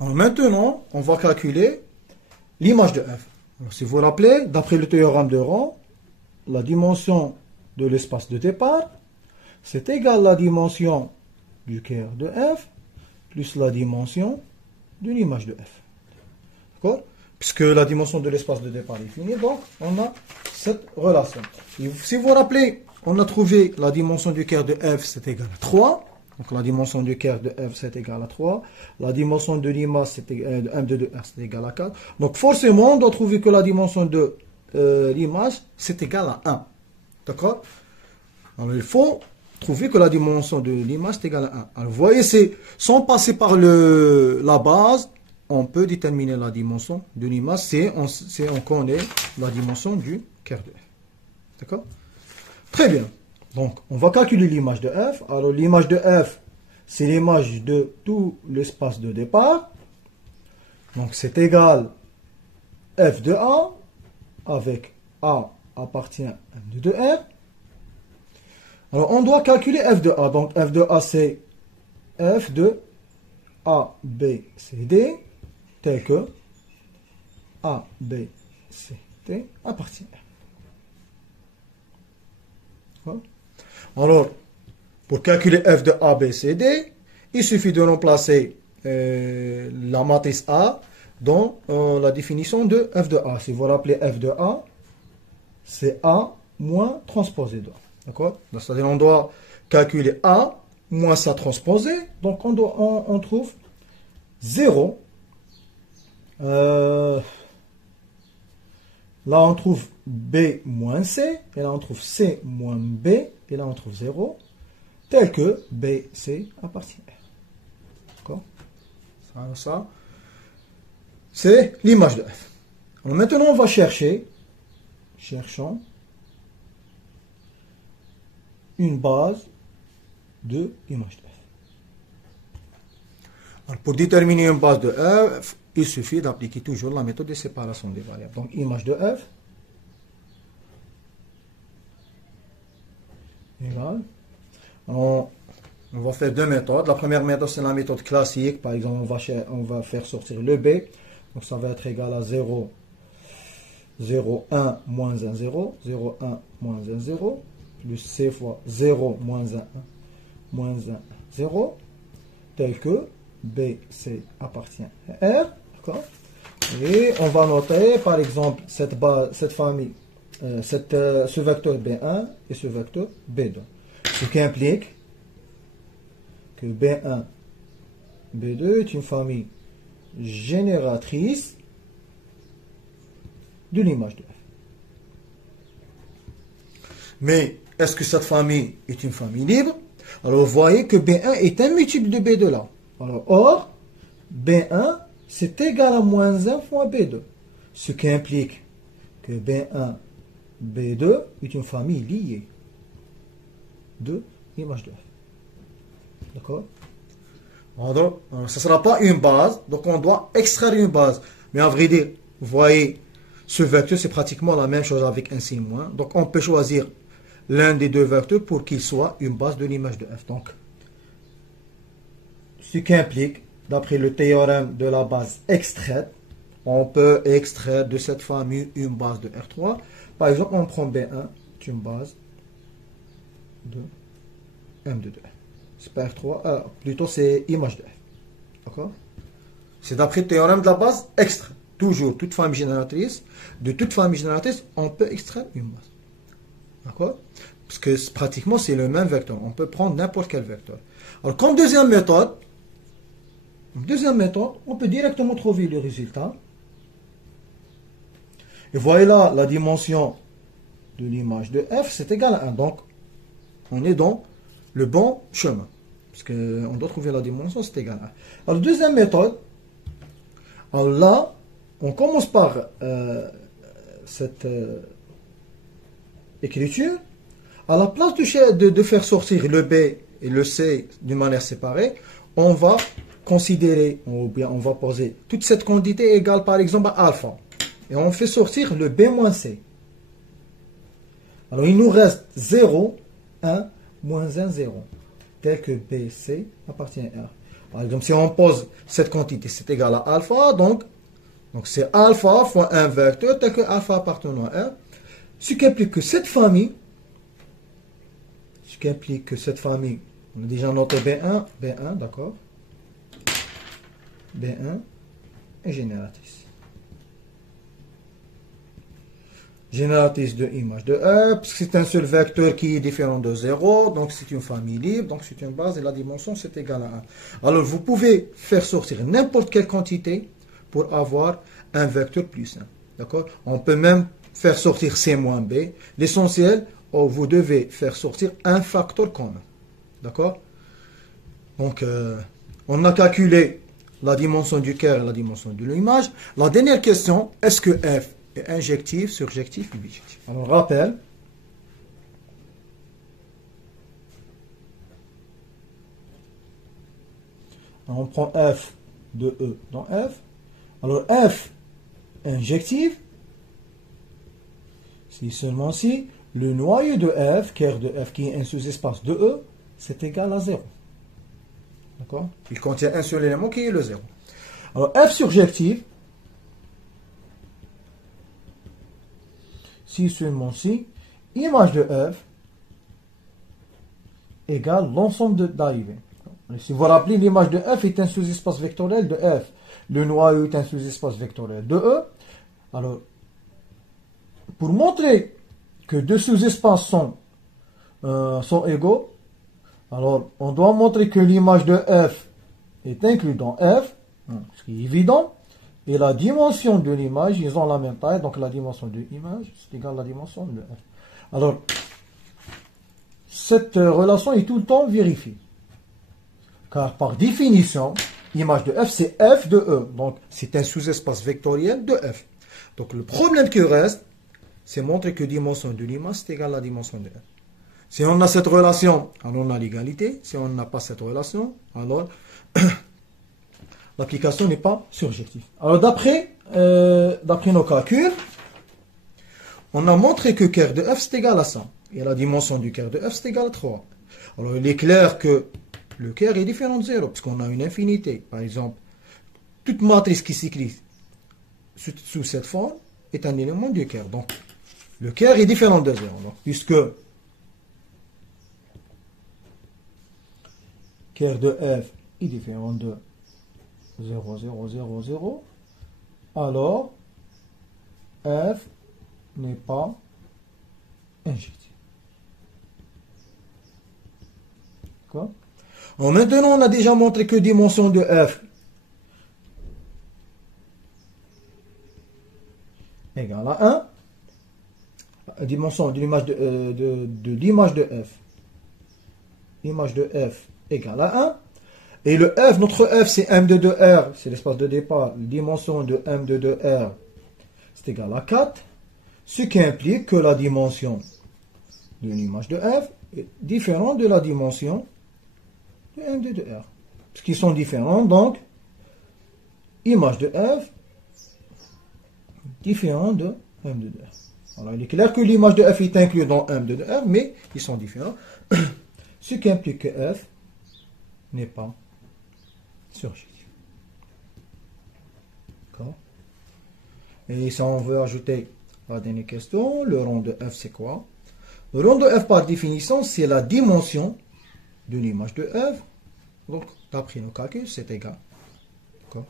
Alors maintenant, on va calculer l'image de f. Alors, si vous vous rappelez, d'après le théorème de rang, la dimension de l'espace de départ, c'est égal à la dimension du cœur de f plus la dimension de l'image de f. D'accord? Puisque la dimension de l'espace de départ est finie, donc on a cette relation. Et si vous vous rappelez, on a trouvé la dimension du cœur de f, c'est égal à 3. Donc la dimension du cœur de f, c'est égal à 3. La dimension de l'image, c'est m de 2r, c'est égal à 4. Donc forcément, on doit trouver que la dimension de l'image, c'est égal à 1. D'accord? Alors il faut trouver que la dimension de l'image est égale à 1. Alors vous voyez, sans passer par la base, on peut déterminer la dimension de l'image si on connaît la dimension du cœur de f. D'accord? Très bien. Donc, on va calculer l'image de f. Alors, l'image de f, c'est l'image de tout l'espace de départ. Donc, c'est égal f de a avec a appartient à m de 2r. Alors, on doit calculer f de a. Donc, f de a, c'est f de a, b, c, d, tel que a, b, c, d appartient à r. Alors, pour calculer f de a, b, c, d, il suffit de remplacer la matrice A dans la définition de f de a. Si vous vous rappelez f de a, c'est a moins transposé de a. D'accord? C'est-à-dire on doit calculer a moins sa transposée. Donc on trouve 0. Là on trouve b moins c. Et là on trouve c moins b. Et là on trouve 0. Tel que b, c appartient à r. D'accord? Ça c'est l'image de f. Alors maintenant on va chercher. Cherchons une base de l'image de f. Alors, pour déterminer une base de f, il suffit d'appliquer toujours la méthode de séparation des variables. Donc, image de f égale. On va faire deux méthodes. La première méthode, c'est la méthode classique. Par exemple, on va faire sortir le b. Donc, ça va être égal à 0, 0, 1, moins 1, 0. 0, 1, moins 1, 0. Plus c fois 0, moins 1, 1, moins 1, 0. Tel que b, c appartient à r. D'accord? Et on va noter, par exemple, cette famille, ce vecteur B1 et ce vecteur B2. Ce qui implique que B1, B2 est une famille génératrice de l'image de f. Mais est-ce que cette famille est une famille libre? Alors vous voyez que B1 est un multiple de B2 là. Alors, or, B1 c'est égal à moins 1 fois B2. Ce qui implique que B1, B2 est une famille liée de l'image de f. D'accord? Alors, ce ne sera pas une base, donc on doit extraire une base. Mais à vrai dire, vous voyez, ce vecteur, c'est pratiquement la même chose avec un signe moins. Donc on peut choisir l'un des deux vecteurs pour qu'il soit une base de l'image de f. Donc, ce qui implique, d'après le théorème de la base extraite, on peut extraire de cette famille une base de R3. Par exemple, on prend B1, c'est une base de M de 2. C'est pas R3, plutôt c'est image de f. D'accord? C'est d'après le théorème de la base extraite. Toujours, toute famille génératrice. De toute famille génératrice, on peut extraire une base. D'accord? Parce que pratiquement, c'est le même vecteur. On peut prendre n'importe quel vecteur. Alors, comme deuxième méthode, on peut directement trouver le résultat. Et voyez là, la dimension de l'image de f, c'est égal à 1. Donc, on est dans le bon chemin. Parce qu'on doit trouver la dimension, c'est égal à 1. Alors, deuxième méthode, alors là, on commence par cette écriture. À la place de faire sortir le b et le c d'une manière séparée, on va considérer, ou bien on va poser toute cette quantité égale par exemple à alpha. Et on fait sortir le b moins c. Alors il nous reste 0, 1, moins 1, 0. Tel que b, c appartient à r. Par exemple, si on pose cette quantité, c'est égal à alpha, donc c'est alpha fois un vecteur tel que alpha appartenant à R, ce qui implique que cette famille, on a déjà noté B1, d'accord, B1 est génératrice. Génératrice de image de R, parce que c'est un seul vecteur qui est différent de 0, donc c'est une famille libre, donc c'est une base et la dimension c'est égal à 1. Alors vous pouvez faire sortir n'importe quelle quantité pour avoir un vecteur plus 1. D'accord? On peut même faire sortir C moins B. L'essentiel, vous devez faire sortir un facteur commun. D'accord? Donc, on a calculé la dimension du cœur et la dimension de l'image. La dernière question, est-ce que F est injectif, surjectif ou bijectif? Alors, rappel. Alors, on prend F de E dans F. Alors, F injectif, si seulement si le noyau de F, cœur de F qui est un sous-espace de E, c'est égal à 0. D'accord? Il contient un seul élément qui est le 0. Alors, F surjectif, si seulement si, image de F égale l'ensemble d'arrivées. Si vous vous rappelez, l'image de F est un sous-espace vectoriel de F. Le noyau est un sous-espace vectoriel de E. Alors, pour montrer que deux sous-espaces sont égaux, alors on doit montrer que l'image de F est incluse dans F, ce qui est évident, et la dimension de l'image, ils ont la même taille, donc la dimension de l'image, c'est égal à la dimension de F. Alors, cette relation est tout le temps vérifiée. Car par définition, l'image de F, c'est F de E. Donc, c'est un sous-espace vectoriel de F. Donc, le problème qui reste, c'est montrer que dimension de l'image, c'est égal à la dimension de F. Si on a cette relation, alors on a l'égalité. Si on n'a pas cette relation, alors l'application n'est pas surjective. Alors, d'après nos calculs, on a montré que cœur de F, c'est égal à ça. Et la dimension du cœur de F, c'est égal à 3. Alors, il est clair que le cœur est différent de 0, parce qu'on a une infinité. Par exemple, toute matrice qui s'écrit sous cette forme est un élément du cœur. Donc, le cœur est différent de 0. Donc, puisque cœur de F est différent de 0, 0, 0, 0, alors F n'est pas injectif. D'accord? Maintenant, on a déjà montré que dimension de F égale à 1. Dimension de l'image de l'image de F. Image de F égale à 1. Et le F, notre F, c'est M2 de R, c'est l'espace de départ. La dimension de M2 de R, c'est égal à 4. Ce qui implique que la dimension de l'image de F est différente de la dimension de M2 de R. Parce qu'ils sont différents, donc, image de F différent de M2 de R. Alors, il est clair que l'image de F est inclue dans M2 de R, mais ils sont différents. Ce qui implique que F n'est pas surjectif. D'accord? Et si on veut ajouter la dernière question, le rang de F, c'est quoi? Le rang de F, par définition, c'est la dimension de l'image de F. Donc, d'après nos calculs, c'est égal. D'accord?